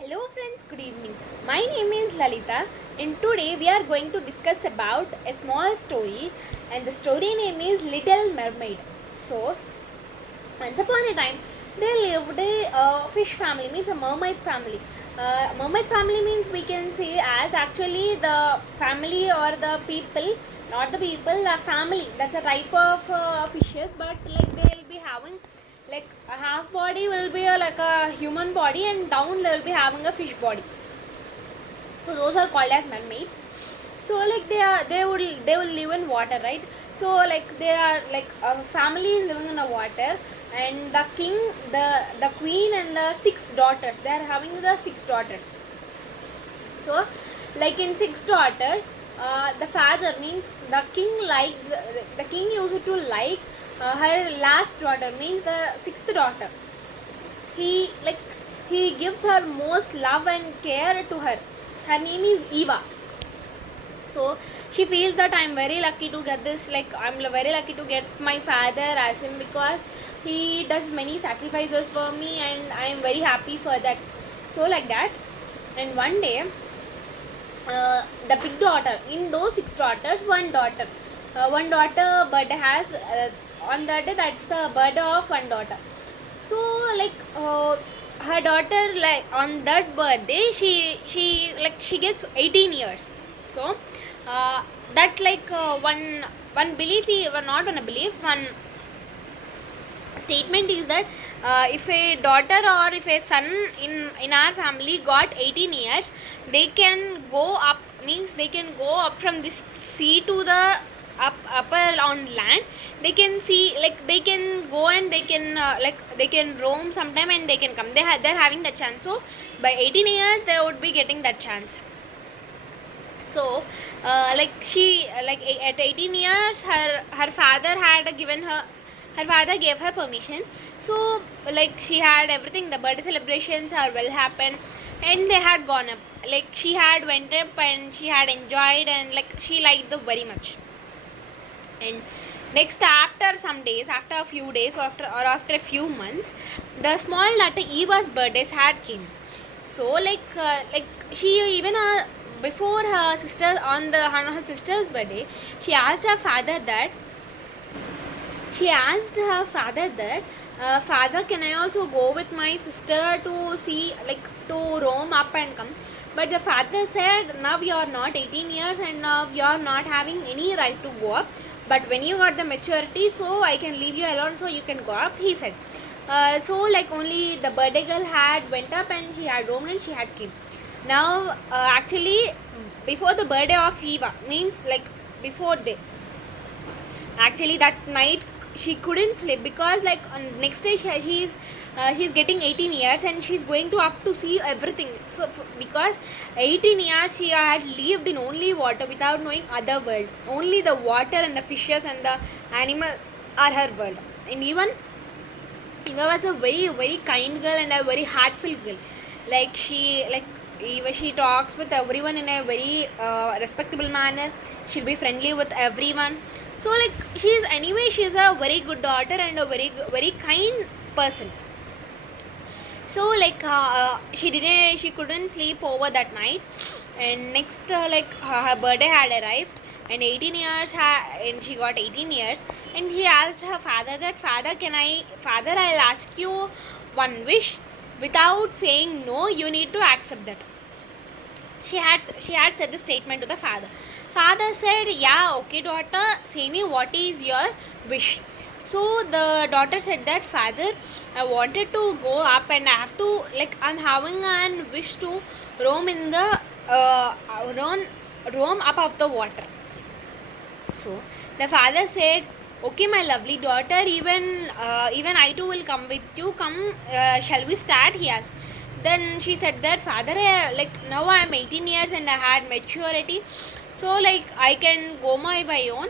Hello friends, good evening. My name is Lalita and today we are going to discuss about a small story and the story name is Little Mermaid. So, once upon a time there lived a fish family, means a mermaid's family. Mermaid's family means we can say as actually the family or the people, not the people, a family. That's a type of fishes, but like they will be having like a half body will be like a human body and down they will be having a fish body. So those are called as mermaids. So like they will live in water, right? So like they are like a family is living in the water, and the king, the queen and the 6 daughters, they are having the 6 daughters. So like in 6 daughters, the father means the king, like the king used to like her last daughter, means the sixth daughter. He like he gives her most love and care to her. Her name is Eva. So she feels that I'm very lucky to get this, like I'm very lucky to get my father as him, because he does many sacrifices for me and I am very happy for that. So like that, and one day the big daughter, in those 6 daughters, one daughter birthday has on that day, that's the birthday of one daughter. So like her daughter, like on that birthday, she gets 18 years. So that like one belief, not one belief, one statement is that if a daughter or if a son in our family got 18 years, they can go up, means they can go up from this sea to the upper on land. They can see, like they can go and they can like they can roam sometime and they can come. They're having the chance. So by 18 years they would be getting that chance. So like she like at 18 years her father had given her, her father gave her permission. So like she had everything, the birthday celebrations are well happened and they had gone up, like she had went up and she had enjoyed and like she liked them very much. And next, after some days, after a few days, or after a few months, the small daughter Eva's birthdays had came. So like she even before her sister, on her sister's birthday, she asked her father that father, can I also go with my sister to see, like to roam up and come? But the father said, now you are not 18 years and now you are not having any right to go up, but when you got the maturity, so I can leave you alone, so you can go up, he said. So like only the birthday girl had went up and she had roamed and she had came. Now actually before the birthday of Eva, means like before day, actually that night she couldn't sleep, because like on next day she's getting 18 years and she's going to up to see everything. So because 18 years she had lived in only water without knowing other world, only the water and the fishes and the animals are her world. And even Eva was a very kind girl and a very heartful girl. Like Eva, she talks with everyone in a very respectable manner. She'll be friendly with everyone. So like she's a very good daughter and a very kind person. So like she couldn't sleep over that night, and next like her birthday had arrived and 18 years and she got 18 years, and he asked her father that, father, I'll ask you one wish. Without saying no, you need to accept that. She had said the statement to the father. Father said, yeah, okay daughter, say me what is your wish. So the daughter said that, father, I wanted to go up and I have to, like I'm having a wish to roam in the roam up of the water. So the father said, okay my lovely daughter, even I too will come with you. Come, shall we start? He asked. Then she said that, father, like now I am 18 years and I had maturity, so like I can go my own.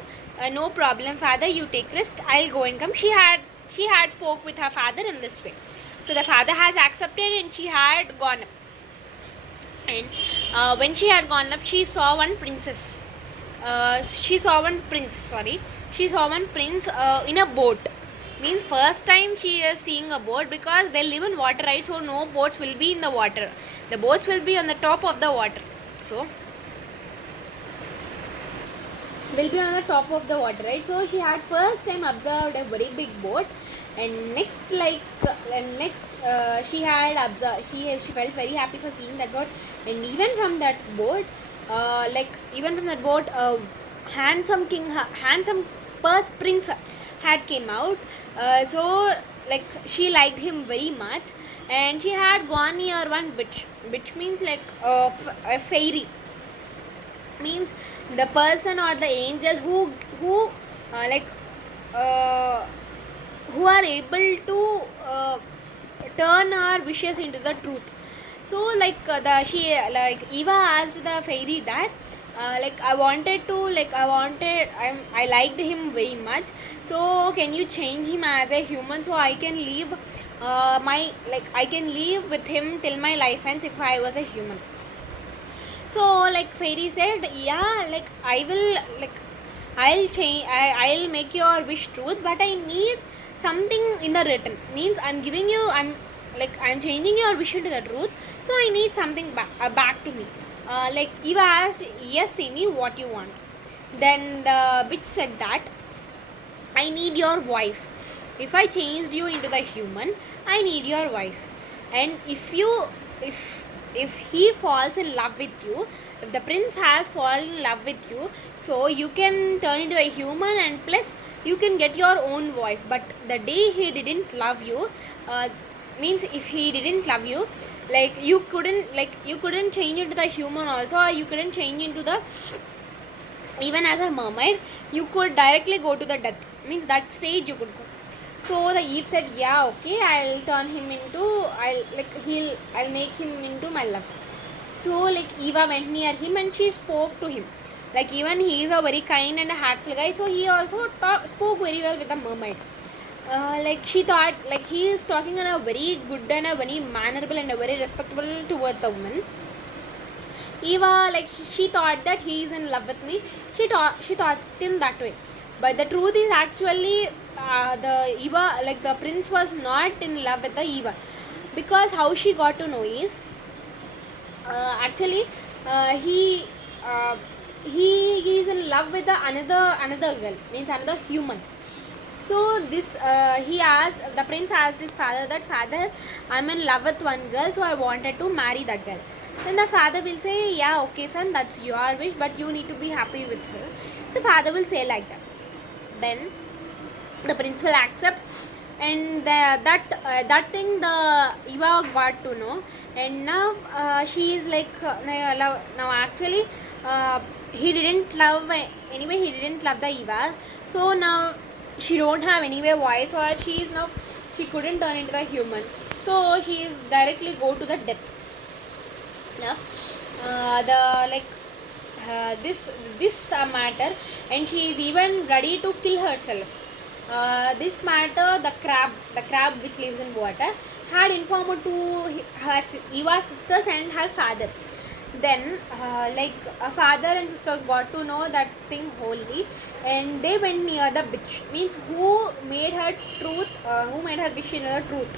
No problem father, you take rest, I'll go and come. She had spoke with her father in this way. So the father has accepted and she had gone up. And when she had gone up, she saw one princess. She saw one prince in a boat. Means first time she is seeing a boat, because they live in water, right? So no boats will be in the water. The boats will be on the top of the water. So will be on the top of the water, right? So she had first time observed a very big boat, and next she had observed, she felt very happy for seeing that boat. And even from that boat, handsome purse prince had came out. So like she liked him very much, and she had gone near one bitch. Bitch means like a fairy, means the person or the angel who uh, like uh, who are able to turn our wishes into the truth. So Eva asked the fairy that I liked him very much, so can you change him as a human so I can live I can live with him till my life ends if I was a human. So like fairy said, yeah, like I will, like I'll make your wish truth, but I need something in the written. Means I'm changing your wish into the truth, so I need something back to me. Like Eva asked, yes Amy, what you want? Then the bitch said that I need your voice. If I changed you into the human, I need your voice. And if if he falls in love with you, if the prince has fallen in love with you, so you can turn into a human, and plus you can get your own voice. But the day he didn't love you, means if he didn't love you, you couldn't change into the human also, or you couldn't change into the, even as a mermaid you could directly go to the death, means that stage you could go. So the Eve said, yeah, okay, I'll turn him into, I'll make him into my love. So like Eva went near him and she spoke to him. Like even he is a very kind and a heartful guy, so he also spoke very well with the mermaid. Like she thought, like he is talking in a very good and a very mannerable and a very respectable towards the woman. Eva, like she thought that he is in love with me. She thought in that way. But the truth is actually the prince was not in love with the Eva, because how she got to know is actually he he is in love with another girl, means another human. So this the prince asked his father that, father, I'm in love with one girl, so I wanted to marry that girl. Then the father will say, yeah, okay son, that's your wish, but you need to be happy with her. The father will say like that. Then the prince will accept, and that thing the Eva got to know. And now she is like now actually he didn't love anyway, he didn't love the Eva, so now she don't have anyway voice, or she couldn't turn into the human, so she is directly go to the death. Now the like this matter, and she is even ready to kill herself. This matter, the crab which lives in water, had informed to her Eva's sisters and her father. Then a father and sisters got to know that thing wholly, and they went near the bitch, means who made her wish in her truth.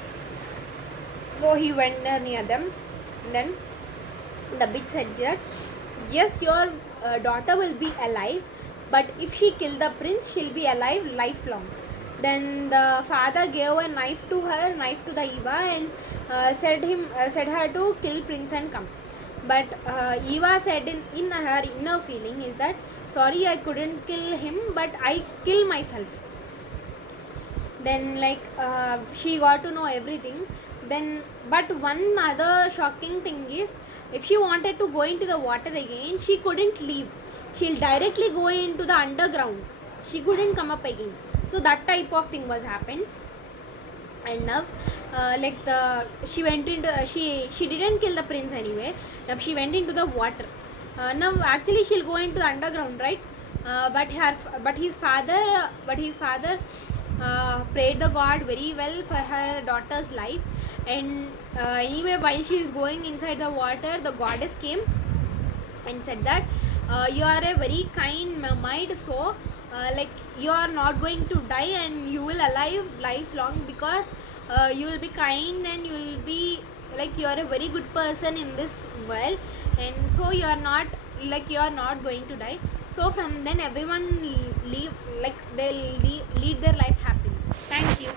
So he went near them. Then the bitch said that, yes, your daughter will be alive, but if she kill the prince, she'll be alive lifelong. Then the father gave a knife to the Eva, and said her to kill prince and come. But Eva said in her inner feeling is that, sorry, I couldn't kill him, but I kill myself. Then she got to know everything. Then but one other shocking thing is, if she wanted to go into the water again, she couldn't leave. She'll directly go into the underground. She couldn't come up again. So that type of thing was happened. And now she went into she didn't kill the prince anyway. Now she went into the water. Now actually she'll go into the underground, right? But his father prayed the god very well for her daughter's life. And anyway, while she is going inside the water, the goddess came and said that, you are a very kind mermaid, so like you are not going to die and you will alive lifelong, because you will be kind and you will be like you are a very good person in this world, and so you are not like you are not going to die. So from then everyone leave, like they'll lead their life happily. Thank you.